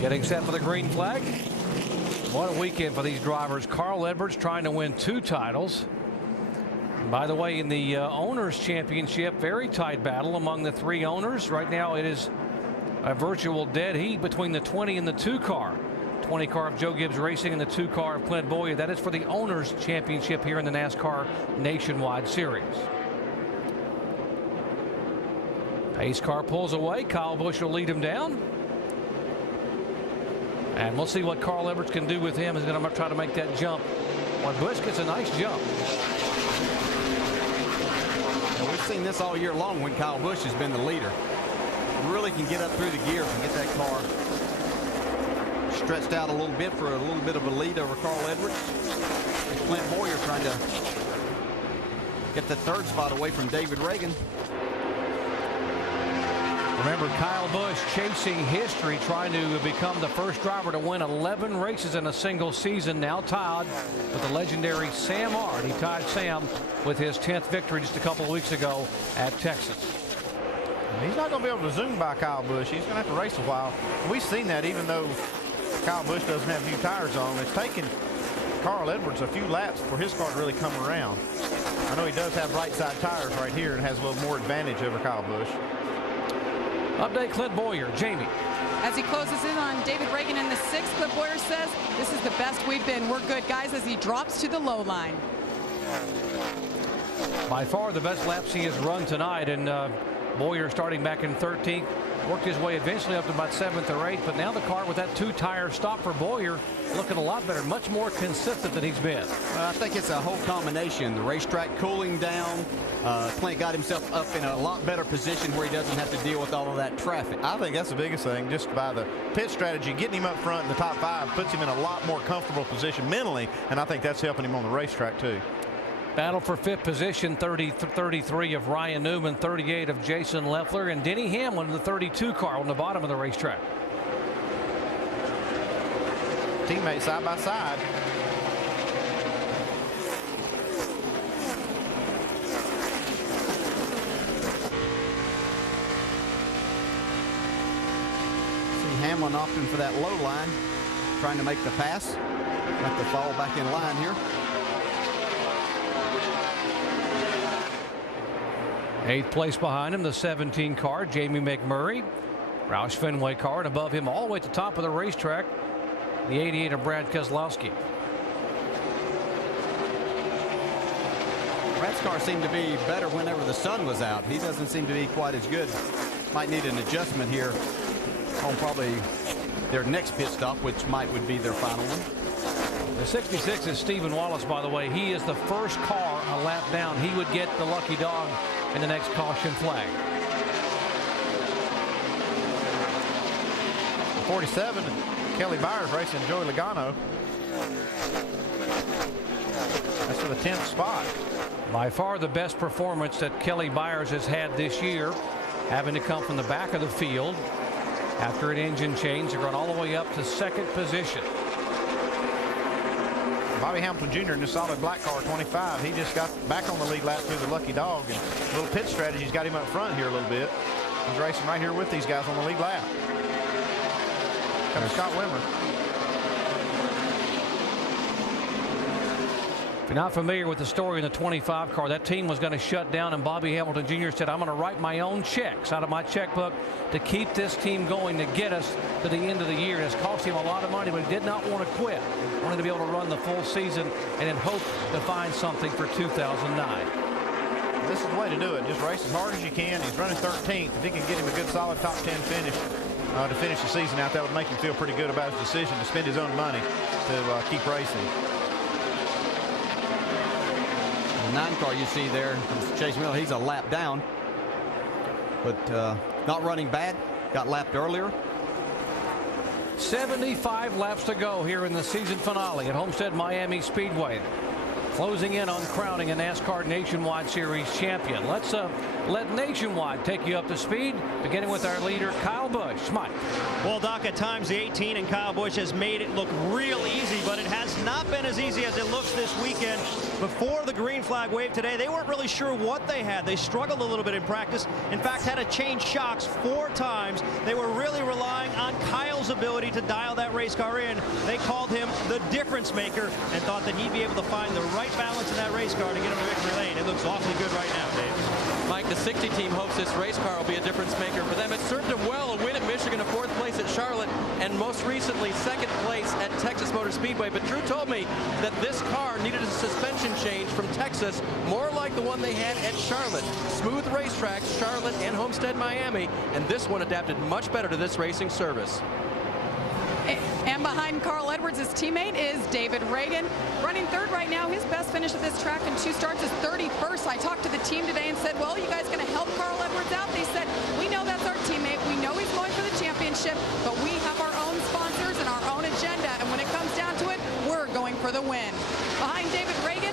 Getting set for the green flag. What a weekend for these drivers. Carl Edwards trying to win 2 titles. By the way, in the Owners Championship, very tight battle among the 3 owners. Right now it is a virtual dead heat between the 20 and the 2 car. 20 car of Joe Gibbs Racing and the 2 car of Clint Boyer. That is for the Owners Championship here in the NASCAR Nationwide Series. Pace car pulls away. Kyle Busch will lead him down. And we'll see what Carl Edwards can do with him. He's going to try to make that jump. Well, Busch gets a nice jump. Well, we've seen this all year long when Kyle Busch has been the leader. Really can get up through the gears and get that car stretched out a little bit for a little bit of a lead over Carl Edwards. Clint Boyer trying to get the 3rd spot away from David Reagan. Remember, Kyle Busch chasing history, trying to become the first driver to win 11 races in a single season, now tied with the legendary Sam Ard. He tied Sam with his 10th victory just a couple of weeks ago at Texas. He's not going to be able to zoom by Kyle Busch. He's going to have to race a while. We've seen that even though Kyle Busch doesn't have new tires on. It's taken Carl Edwards a few laps for his car to really come around. I know he does have right side tires right here and has a little more advantage over Kyle Busch. Update Clint Boyer. Jamie. As he closes in on David Reagan in the 6th, Clint Boyer says, "This is the best we've been. We're good, guys," as he drops to the low line. By far the best laps he has run tonight, and Boyer starting back in 13th, worked his way eventually up to about 7th or 8th, but now the car with that 2-tire stop for Boyer looking a lot better, much more consistent than he's been. I think it's a whole combination. The racetrack cooling down. Clint got himself up in a lot better position where he doesn't have to deal with all of that traffic. I think that's the biggest thing, just by the pit strategy, getting him up front in the top 5 puts him in a lot more comfortable position mentally, and I think that's helping him on the racetrack too. Battle for 5th position, 33 of Ryan Newman, 38 of Jason Leffler, and Denny Hamlin, the 32 car on the bottom of the racetrack. Teammates side by side. See Hamlin opting for that low line, trying to make the pass. Have to fall back in line here. 8th place behind him, the 17 car, Jamie McMurray. Roush Fenway car, and above him all the way at the top of the racetrack, the 88 of Brad Keselowski. Brad's car seemed to be better whenever the sun was out. He doesn't seem to be quite as good. Might need an adjustment here on probably their next pit stop, which would be their final one. The 66 is Stephen Wallace, by the way. He is the first car a lap down. He would get the lucky dog in the next caution flag. 47, Kelly Byers racing Joey Logano. That's for the 10th spot. By far the best performance that Kelly Byers has had this year, having to come from the back of the field after an engine change. They're going all the way up to 2nd position. Bobby Hamilton Jr. in the solid black car, 25. He just got back on the lead lap through the lucky dog, and a little pit strategy's got him up front here a little bit. He's racing right here with these guys on the lead lap. Comes Scott Wimmer. If you're not familiar with the story in the 25 car, that team was going to shut down, and Bobby Hamilton Jr. said, "I'm going to write my own checks out of my checkbook to keep this team going to get us to the end of the year." And it's cost him a lot of money, but he did not want to quit. Wanted to be able to run the full season and then hope to find something for 2009. This is the way to do it. Just race as hard as you can. He's running 13th. If he can get him a good solid top 10 finish to finish the season out, that would make him feel pretty good about his decision to spend his own money to keep racing. The 9 car you see there is Chase Miller. He's a lap down, but not running bad. Got lapped earlier. 75 laps to go here in the season finale at Homestead Miami Speedway. Closing in on crowning a NASCAR Nationwide Series champion. Let's let Nationwide take you up to speed, beginning with our leader, Kyle Busch. Mike. Well, Doc, at times the 18 and Kyle Busch has made it look real easy, but it has not been as easy as it looks this weekend. Before the green flag wave today, they weren't really sure what they had. They struggled a little bit in practice. In fact, had to change shocks 4 times. They were really relying on Kyle's Carl's ability to dial that race car in. They called him the difference maker and thought that he'd be able to find the right balance in that race car to get him to victory lane. It looks awfully good right now, Dave. Mike, the 60 team hopes this race car will be a difference maker for them. It served them well, a win at Michigan, a 4th place at Charlotte, and most recently 2nd place at Texas Motor Speedway. But Drew told me that this car needed a suspension change from Texas, more like the one they had at Charlotte. Smooth racetracks, Charlotte and Homestead, Miami, and this one adapted much better to this racing service. And behind Carl Edwards, his teammate is David Reagan. Running 3rd right now. His best finish at this track in 2 starts is 31st. I talked to the team today and said, well, you guys going to help Carl Edwards out? They said, we know that's our teammate. We know he's going for the championship, but we have our own sponsors and our own agenda. And when it comes down to it, we're going for the win. Behind David Reagan,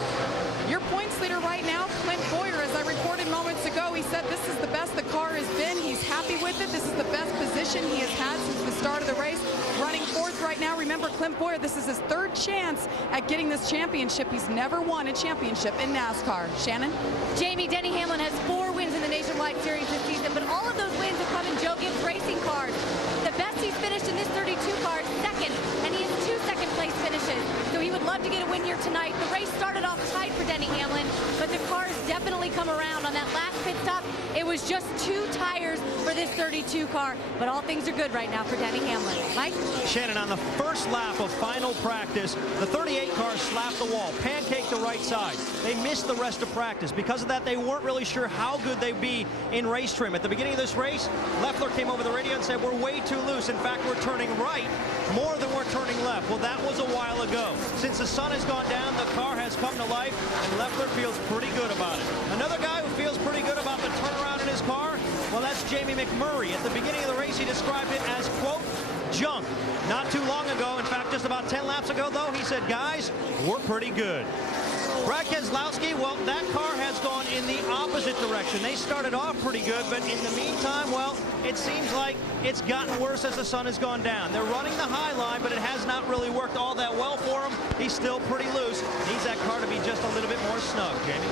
your points leader right now, Clint Boyer, as I reported moments ago, he said this is the best the car has been. He's happy with it. This is the best position he has had since the start of the race. Running 4th right now. Remember, Clint Boyer, this is his 3rd chance at getting this championship. He's never won a championship in NASCAR. Shannon? Jamie, Denny Hamlin has 4 wins in the Nationwide Series this season, but all of those wins have come in Joe Gibbs racing cars. The best he's finished in this 32 car is 2nd, and he has 2 second-place finishes. So he would love to get a win here tonight. The race started off tight for Denny Hamlin, but the car has definitely come around. On that last pit stop, it was just 2 tires for this 32 car, but all things are good right now for Denny Hamlin. Mike? Shannon, on the first lap of final practice, the 38 car slapped the wall, pancaked the right side. They missed the rest of practice. Because of that, they weren't really sure how good they'd be in race trim. At the beginning of this race, Leffler came over the radio and said, we're way too loose. In fact, we're turning right more than we're turning left. Well, that was a while ago. Since the sun has gone down, the car has come to life, and Leffler feels pretty good about it. Another guy who feels pretty good about the turnaround in his car, well, that's Jamie McMurray. At the beginning of the race, he described it as, quote, junk. Not too long ago, in fact, just about 10 laps ago, though, he said, guys, we're pretty good. Brad Keselowski, well, that car has gone in the opposite direction. They started off pretty good, but in the meantime, well, it seems like it's gotten worse as the sun has gone down. They're running the high line, but it has not really worked all that well for him. He's still pretty loose. Needs that car to be just a little bit more snug, Jamie.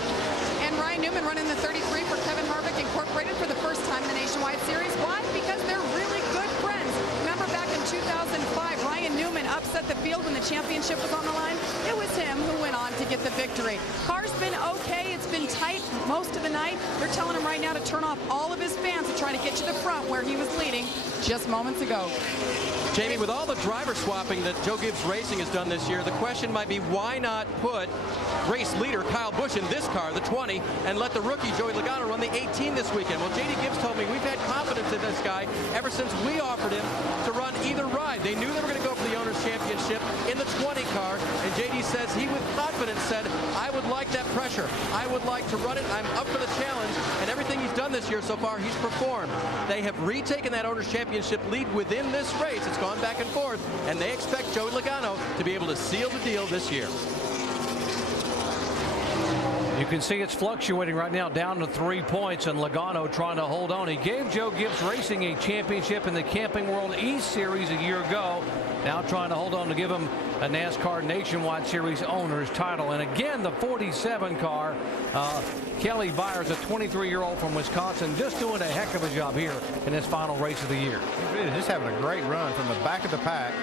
And Ryan Newman running the 33 for Kevin Harvick Incorporated for the first time in the Nationwide Series. Why? Because they're really good friends. Remember back in 2005, Ryan Newman upset the field when the championship was on the line? It was him who went on to get the victory. Car's been okay. It's been tight most of the night. They're telling him right now to turn off all of his fans to try to get to the front where he was leading just moments ago. Jamie, with all the driver swapping that Joe Gibbs Racing has done this year, the question might be why not put race leader Kyle Busch in this car, the 20, and let the rookie Joey Logano run the 18 this weekend. Well, J.D. Gibbs told me we've had confidence in this guy ever since we offered him to run either ride. They knew they were going to go for the Owners' Championship in the 20 car, and J.D. says he with confidence said, I would like that pressure. I would like to run it. I'm up for the challenge, and everything he's done this year so far, he's performed. They have retaken that Owners' Championship lead within this race. It's gone back and forth, and they expect Joey Logano to be able to seal the deal this year. You can see it's fluctuating right now down to 3 points, and Logano trying to hold on. He gave Joe Gibbs Racing a championship in the Camping World East Series a year ago. Now trying to hold on to give him a NASCAR Nationwide Series owner's title. And again, the 47 car, Kelly Byers, a 23-year-old from Wisconsin, just doing a heck of a job here in this final race of the year. He's really just having a great run from the back of the pack.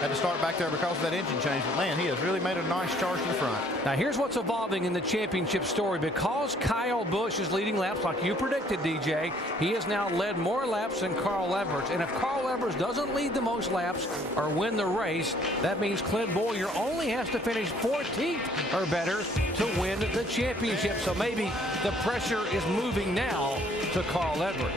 Had to start back there because of that engine change, but man, he has really made a nice charge to the front. Now here's what's evolving in the championship story. Because Kyle Busch is leading laps like you predicted, DJ, he has now led more laps than Carl Edwards. And if Carl Edwards doesn't lead the most laps or win the race, that means Clint Boyer only has to finish 14th or better to win the championship. So maybe the pressure is moving now to Carl Edwards.